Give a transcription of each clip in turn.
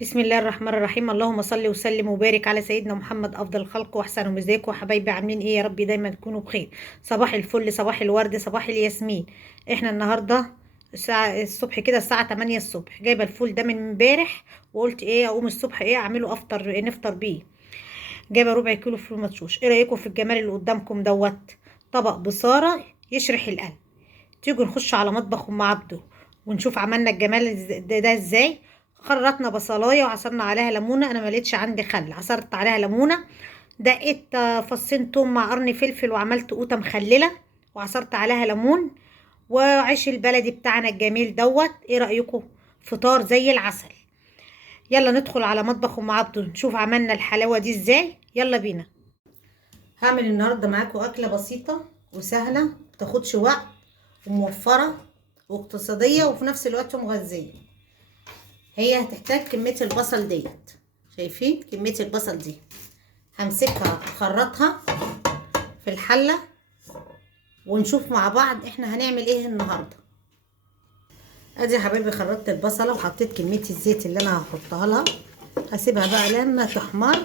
بسم الله الرحمن الرحيم. اللهم صل وسلم وبارك على سيدنا محمد افضل الخلق واحسن. ازيكم يا حبايبي؟ عاملين ايه؟ يا رب دايما تكونوا بخير. صباح الفل، صباح الورد، صباح الياسمين. احنا النهارده الساعه الصبح كده، الساعه 8 الصبح، جايبه الفول ده من امبارح، وقلت ايه اقوم الصبح ايه اعمله افطر، إيه نفطر بيه. جايبه ربع كيلو فول مدشوش. ايه رايكم في الجمال اللي قدامكم دوت؟ طبق بصاره يشرح القلب. تيجوا نخش على مطبخ ام عبده ونشوف عملنا الجمال ده ازاي. خرطنا بصلايه وعصرنا عليها ليمونه، انا ما لقيتش عندي خل، عصرت عليها ليمونه. دقيت فصين توم مع قرن فلفل وعملت قوطه مخلله وعصرت عليها ليمون. وعيش البلدي بتاعنا الجميل دوت. ايه رايكم؟ فطار زي العسل. يلا ندخل على مطبخ ام عبده نشوف عملنا الحلاوه دي ازاي. يلا بينا. هعمل النهارده معاكم اكله بسيطه وسهله، متاخدش وقت، وموفره واقتصاديه وفي نفس الوقت مغذيه. هي هتحتاج كميه البصل ديت. شايفين كميه البصل دي؟ همسكها اخرطها في الحله ونشوف مع بعض احنا هنعمل ايه النهارده. ادي يا حبايبي خرطت البصله وحطيت كميه الزيت اللي انا هحطها لها. هسيبها بقى لما تحمر،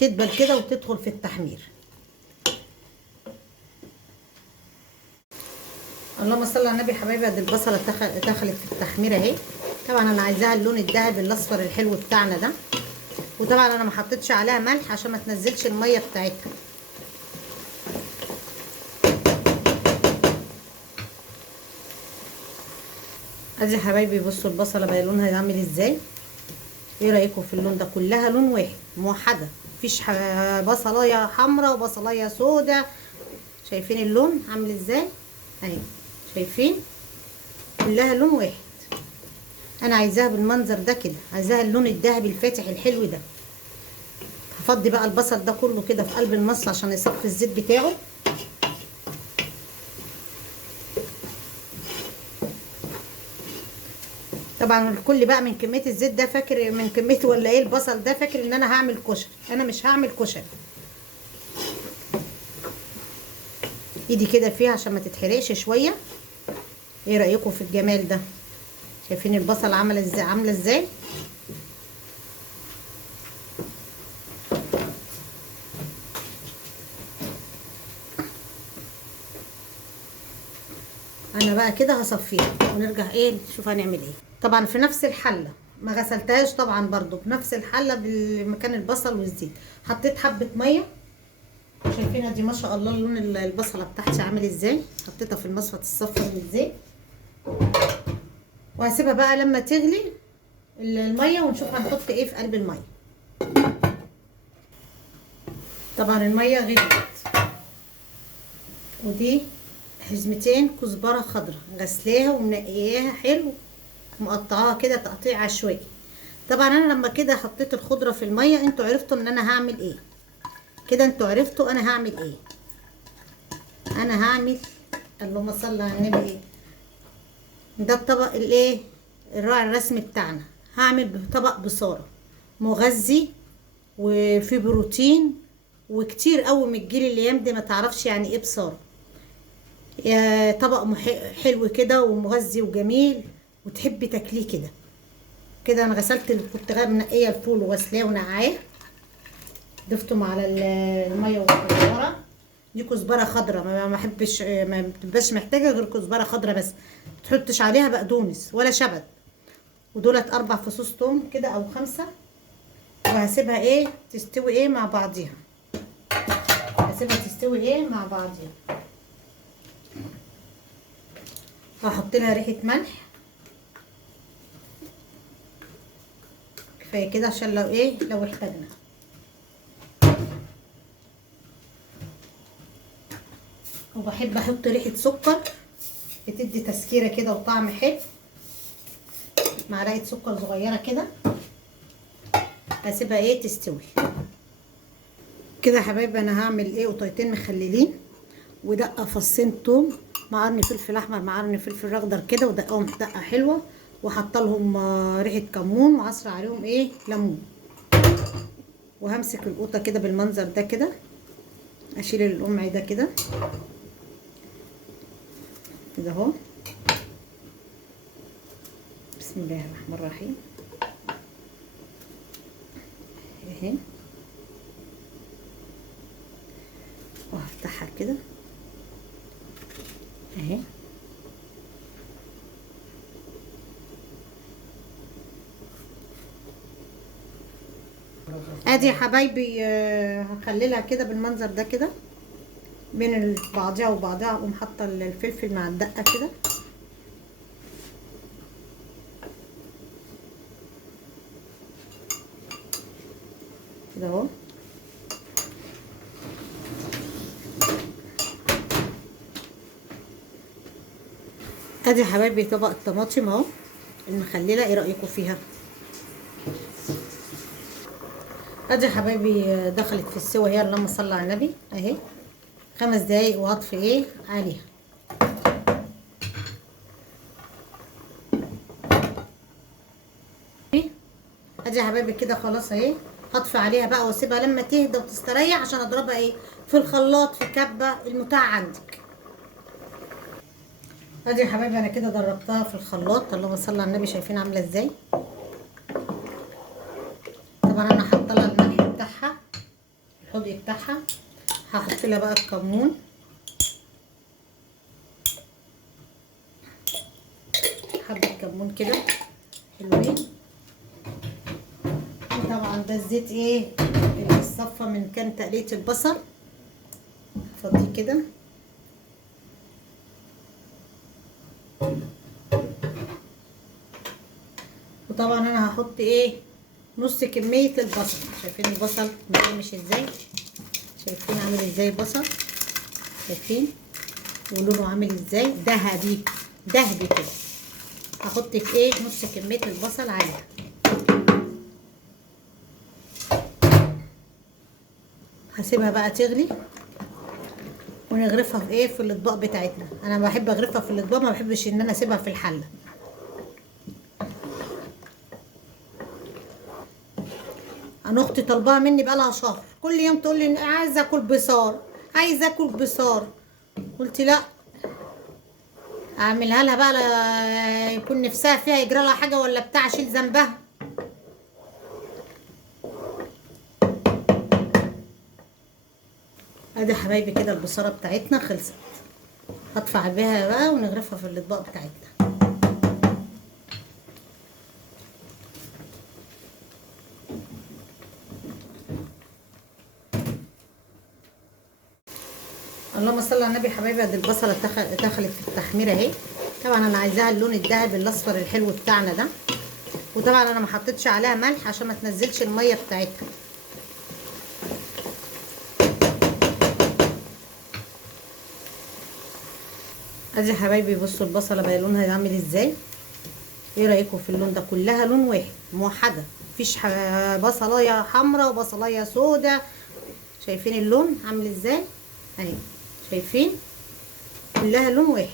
تدبل كده وتدخل في التحمير. اللهم صل على النبي. حبايبي ادي البصله دخلت في التحمير اهي. طبعا انا عايزاها اللون الذهبي الاصفر الحلو بتاعنا ده. وطبعا انا ما حطيتش عليها ملح عشان ما تنزلش الميه بتاعتها. ادي يا حبايبي بصوا البصله بقى لونها عامل ازاي. ايه رايكم في اللون ده؟ كلها لون واحد، موحده، مفيش بصلايه حمراء وبصلايه سودا. شايفين اللون عامل ازاي اهي؟ شايفين؟ كلها لون واحد. انا عايزاها بالمنظر ده كده، عايزاها اللون الذهبي الفاتح الحلو ده. هفضي بقى البصل ده كله كده في قلب المصفى عشان يصفي الزيت بتاعه. طبعا الكل بقى من كميه الزيت ده فاكر من كميه ولا ايه البصل ده، فاكر ان انا هعمل كشري. انا مش هعمل كشري. ايدي كده فيها عشان ما تتحرقش شويه. ايه رايكم في الجمال ده؟ شايفين البصل عامله ازاي؟ انا بقى كده هصفيها ونرجع ايه نشوف هنعمل ايه. طبعا في نفس الحله، ما غسلتهاش طبعا، برضو بنفس الحله بالمكان البصل والزيت. حطيت حبه ميه. شايفينها دي؟ ما شاء الله لون البصله بتاعتي عامل ازاي. حطيتها في المصفى تصفر من الزيت، وهسيبها بقى لما تغلي الميه ونشوف هنحط ايه في قلب الميه. طبعا الميه غليت، ودي حزمتين كزبره خضراء غسلاها ومنقياها حلو، مقطعاها كده تقطيع عشوائي. طبعا انا لما كده حطيت الخضره في الميه انتوا عرفتوا ان انا هعمل ايه. كده انتوا عرفتوا انا هعمل ايه. انا هعمل، اللهم صل على النبي، ايه ده؟ الطبق الايه الراعي الرسمي بتاعنا. هعمل طبق بصاره مغذي وفي بروتين، وكتير قوي من الجيل الايام دي ما تعرفش يعني ايه بصاره. يا طبق حلو كده ومغذي وجميل، وتحبي تاكليه كده. كده انا غسلت كنت منقيه الفول وغسلاه ونقعاه، ضفته على الميه والكزبره. دي كزبره خضراء، ما احبش، ما بتبقاش محتاجه غير كزبره خضراء بس. ما تحطش عليها بقدونس ولا شبت. ودولت 4 فصوص توم كده او 5. وهسيبها ايه تستوي ايه مع بعضيها. هسيبها تستوي ايه مع بعضيها. هحط لها ريحه ملح كفايه كده عشان لو احتاجنا. وبحب احط ريحه سكر، بتدي تسكيره كده وطعم حلو. معلقه سكر صغيره كده. هسيبها ايه تستوي كده يا حبايبي. انا هعمل ايه قطيتين مخللين، ودقه فصين توم مع قرن فلفل احمر مع قرن فلفل اخضر كده، ودقهم دقه حلوه. وحط لهم ريحه كمون وعصر عليهم ايه ليمون. وهمسك القوطه كده بالمنظر ده كده، اشيل القمع ده كده كده اهو. بسم الله الرحمن الرحيم. اهي، وهفتحها كده اهي. ادي يا حبايبي هخللها كده بالمنظر ده كده بين بعضها وبعضها. اقوم حاطه الفلفل مع الدقه كده كده اهو. ادي يا حبايبي طبق الطماطم اهو المخلله، ايه رايكم فيها؟ ادي يا حبايبي دخلت في السوا هي، اللهم صل على النبي اهي. 5 دقايق وهطفي ايه عليها. ادي يا حبايبي كده خلاص اهي. هطفي عليها بقى واسيبها لما تهدى وتستريح عشان اضربها ايه في الخلاط في كبه المتاع عندك. ادي يا حبايبي انا كده ضربتها في الخلاط، اللهم صل على النبي. شايفين عامله ازاي؟ طبعا انا حاطه لها الملح بتاعها الحدق بتاعها. هحط لها بقى الكمون، حبه كمون كده حلوين. طبعا ده الزيت ايه اللي اتصفى من كان تقليه البصل، هفضيه كده. وطبعا انا هحط ايه نص كميه البصل. شايفين البصل مقرمش ازاي؟ شايفين عامل ازاي البصل؟ شايفين ولونه عامل ازاي؟ ذهبي ذهبي كده. هحط في ايه نص كميه البصل عليها. هسيبها بقى تغلي ونغرفها في ايه في الاطباق بتاعتنا. انا بحب اغرفها في الاطباق، ما بحبش ان انا اسيبها في الحله. انا اختي طالباها مني بقالها شهر، كل يوم تقول لي عايزه اكل بصار، عايزه اكل بصار. قلت لا، اعملها لها بقى لا يكون نفسها فيها يجرى لها حاجه ولا بتاع، اشيل ذنبها. ادي يا حبايبي كده البصاره بتاعتنا خلصت. هدفع بيها بقى ونغرفها في الاطباق بتاعتنا. اللهم صل على النبي. حبايبي ادي البصله دخلت في التحميره اهي. طبعا انا عايزاها اللون الذهبي الاصفر الحلو بتاعنا ده. وطبعا انا ما حطيتش عليها ملح عشان ما تنزلش الميه بتاعتها. ادي يا حبايبي بصوا البصله بقى لونها عامل ازاي. ايه رايكم في اللون ده؟ كلها لون واحد موحده، مفيش بصلايه حمراء وبصلايه سودا. شايفين اللون عامل ازاي اهي؟ شايفين كلها لون واحد.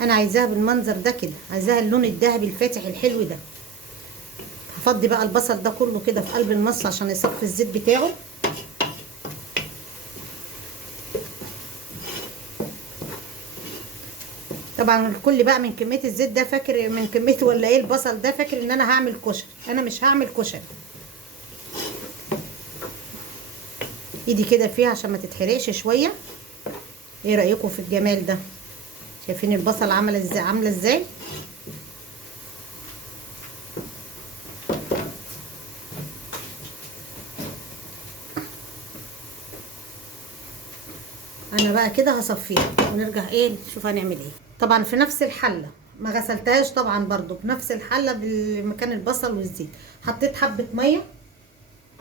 انا عايزاها بالمنظر ده كده، عايزاها اللون الذهبي الفاتح الحلو ده. هفضي بقى البصل ده كله كده في قلب النص عشان يصفي الزيت بتاعه. طبعا الكل بقى من كميه الزيت ده فاكر من كميه ولا ايه البصل ده فاكر ان انا هعمل كشري. انا مش هعمل كشري. ايدي كده فيها عشان ما تتحرقش شويه. ايه رايكم في الجمال ده؟ شايفين البصل عامله ازاي عامله ازاي؟ انا بقى كده هصفيها ونرجع ايه نشوف هنعمل ايه. طبعا في نفس الحله ما غسلتهاش طبعا برضو بنفس الحله بمكان البصل والزيت. حطيت حبه ميه.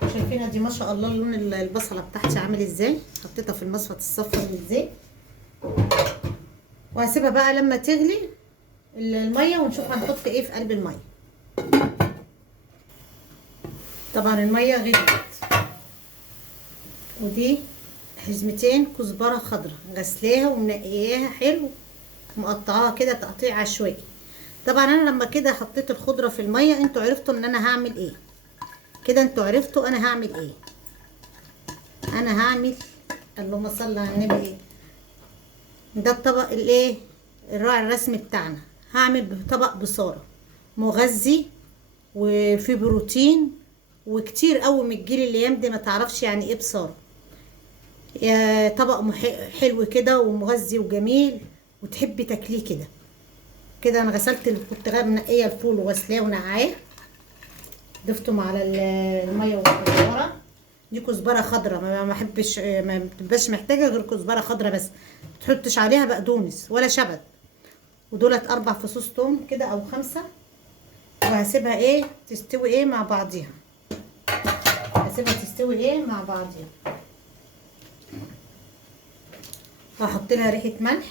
شايفين ادي ما شاء الله لون البصله بتاعتي عامل ازاي. حطيتها في المصفى تصفر بالزيت. وهسيبها بقى لما تغلي الميه ونشوف هنحط ايه في قلب الميه. طبعا الميه غليت. ودي حزمتين كزبره خضراء غسلاها ومنقياها حلو مقطعاها كده تقطيع عشوائي. طبعا انا لما كده حطيت الخضره في الميه انتوا عرفتوا ان انا هعمل ايه كده. انتوا عرفتوا انا هعمل ايه. انا هعمل اللهم صل على النبي ايه ده الطبق الايه الراعي الرسمي بتاعنا. هعمل طبق بصاره مغذي وفيه بروتين وكتير قوي من الجيل الايام دي ما تعرفش يعني ايه بصاره. يا طبق حلو كده ومغذي وجميل، وتحبي تاكليه كده. كده انا غسلت كنت منقيه الفول وغسلاه ونقعاه، ضفتهم على الميه والكزبره. دي كزبره خضراء، ما بحبش، ما بتبقاش محتاجه غير كزبره خضراء بس، ما تحطش عليها بقدونس ولا شبت. ودولت 4 فصوص توم كده او 5. وهسيبها ايه تستوي ايه مع بعضيها. هسيبها تستوي ايه مع بعضيها. هحط لها ريحه ملح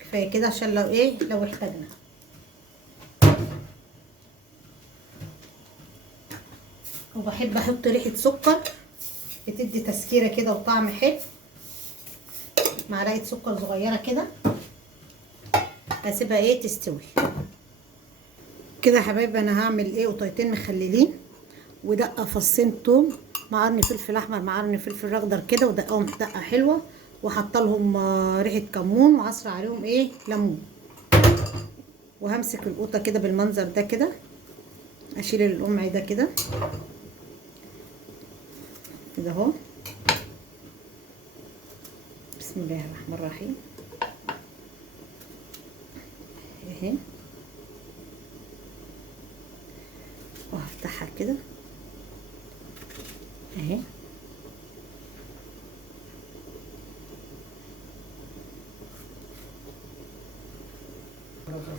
كفايه كده عشان لو احتاجنا. وبحب احط ريحه سكر، بتدي تسكيره كده وطعم حلو. معلقه سكر صغيره كده. هسيبها ايه تستوي كده يا حبايبي. انا هعمل ايه قطيتين مخللين، ودقه فصين توم مع قرن فلفل احمر مع قرن فلفل اخضر كده، ودقهم دقه حلوه. وحاطه لهم ريحه كمون، وعصر عليهم ايه ليمون. وهمسك القوطه كده بالمنظر ده كده، اشيل القمع ده كده كده اهو. بسم الله الرحمن الرحيم اهي. وهفتحها كده اهي.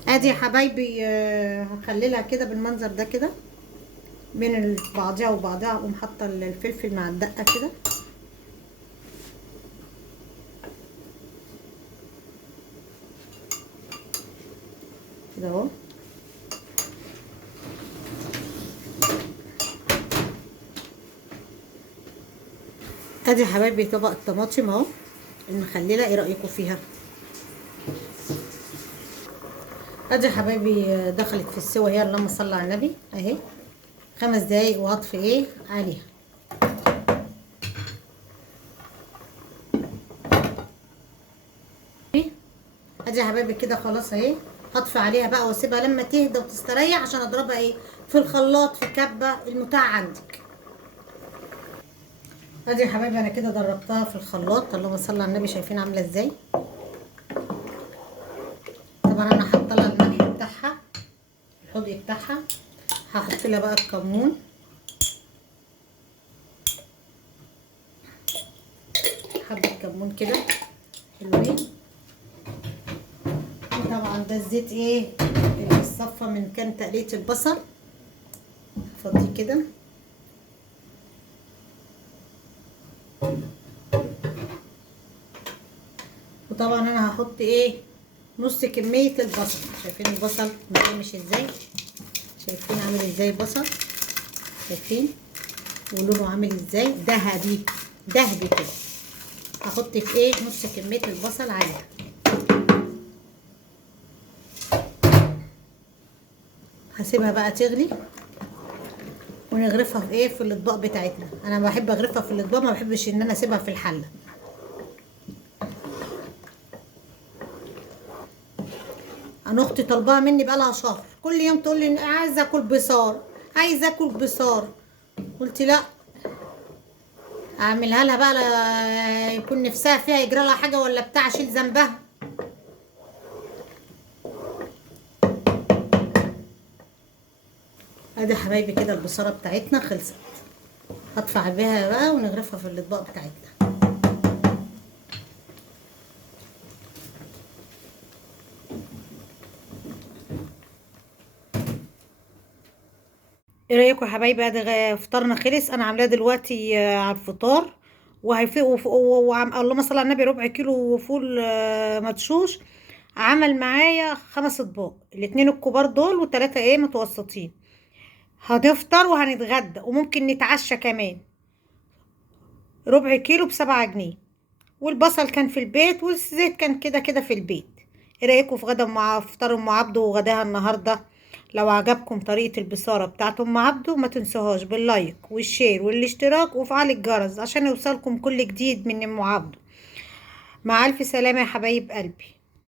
ادي يا حبايبي هخللها كده بالمنظر ده كده بين بعضها وبعضها. اقوم حاطه الفلفل مع الدقه كده كده اهو. ادي يا حبايبي طبق الطماطم اهو المخلله. ايه رايكم فيها؟ ادي يا حبايبي دخلت في السوا هي، اللهم صل على النبي اهي. 5 دقايق وهطفي ايه عليها. ادي يا حبايبي كده خلاص اهي. هطفي عليها بقى واسيبها لما تهدى وتستريح عشان اضربها ايه في الخلاط في كبه المتاع عندك. ادي يا حبايبي انا كده ضربتها في الخلاط. اللهم صل على النبي. شايفين عامله ازاي؟ طبعا انا حاطه لها الملح بتاعها الحدق بتاعها. هحط لها بقى الكمون، حبه كمون كده حلوين. طبعا ده الزيت ايه اللي اتصفى من كان تقليه البصل. هفضيه كده وطبعا انا هحط ايه نص كميه البصل. شايفين البصل مقرمش ازاي؟ شايفين عامل ازاي البصل؟ شايفين ولونه عامل ازاي؟ ذهبي ذهبي كده. هحط في ايه نص كميه البصل عليها. هسيبها بقى تغلي ونغرفها في ايه في الاطباق بتاعتنا. انا بحب اغرفها في الاطباق، ما بحبش ان انا اسيبها في الحله. انا اختي طالباها مني بقالها شهر، كل يوم تقول لي عايزه اكل بصار، عايزه اكل بصار. قلت لا، اعملها لها بقى لا يكون نفسها فيها يجرى لها حاجه ولا بتاع، اشيل ذنبها. ادي يا حبايبي كده البصاره بتاعتنا خلصت. هدفع بيها بقى ونغرفها في الاطباق بتاعتنا. ايه رايكم يا حبايبي؟ ادي فطارنا خلص. انا عاملاه دلوقتي على الفطار. وهيفيق اللهم صل على النبي. ربع كيلو فول مدشوش عمل معايا 5 اطباق، الاتنين الكبار دول و3 ايه متوسطين. هنفطر وهنتغدى وممكن نتعشى كمان. ربع كيلو ب7 جنيه. والبصل كان في البيت والزيت كان كده كده في البيت. ايه رايكم في غدا مع فطار ام عبده وغداها النهارده؟ لو عجبكم طريقه البصاره بتاعت ام عبده ما تنسوهاش باللايك والشير والاشتراك وفعل الجرس عشان يوصلكم كل جديد من ام عبده. مع الف سلامه يا حبايب قلبي.